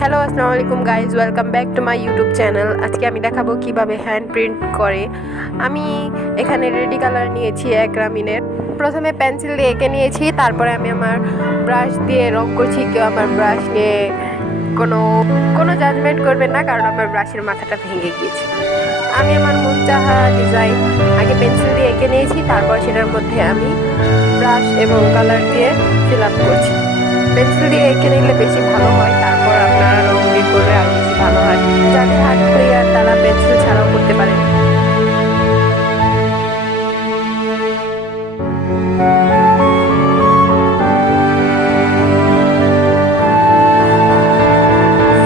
Hello আসসালামু আলাইকুম guys welcome back to my YouTube channel আজকে আমি দেখাবো কীভাবে হ্যান্ড প্রিন্ট করে। আমি এখানে রেডি কালার নিয়েছি এক গ্রামিনের প্রথমে পেন্সিল দিয়ে এঁকে নিয়েছি, তারপরে আমি আমার ব্রাশ দিয়ে রং করছি। কেউ আমার ব্রাশ নিয়ে কোনো কোনো জাজমেন্ট করবেন না, কারণ আমার ব্রাশের মাথাটা ভেঙে গিয়েছে। আমি আমার মন চাহা ডিজাইন আগে পেন্সিল দিয়ে এঁকে নিয়েছি, তারপর সেটার মধ্যে আমি ব্রাশ এবং কালার দিয়ে ফিল আপ করছি। পেন্সিল দিয়ে এঁকে নিলে ভালো হয়। যাদের হাত ক্লিয়ার তারা পেন্সিল ছাড়াও করতে পারেন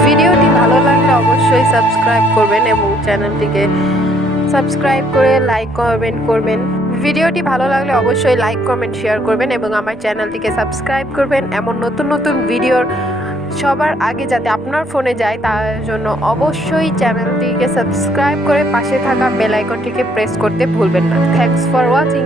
ভিডিওটি ভালো লাগলে অবশ্যই সাবস্ক্রাইব করবেন এবং চ্যানেলটিকে সাবস্ক্রাইব করে লাইক কমেন্ট করবেন। ভিডিওটি ভালো লাগলে অবশ্যই লাইক, কমেন্ট শেয়ার করবেন এবং আমার চ্যানেলটিকে সাবস্ক্রাইব করবেন। এমন নতুন নতুন ভিডিওর সবার আগে যাতে আপনার ফোনে যায়, তার জন্য অবশ্যই চ্যানেলটিকে সাবস্ক্রাইব করে পাশে থাকা বেল আইকনটিকে প্রেস করতে ভুলবেন না। Thanks for watching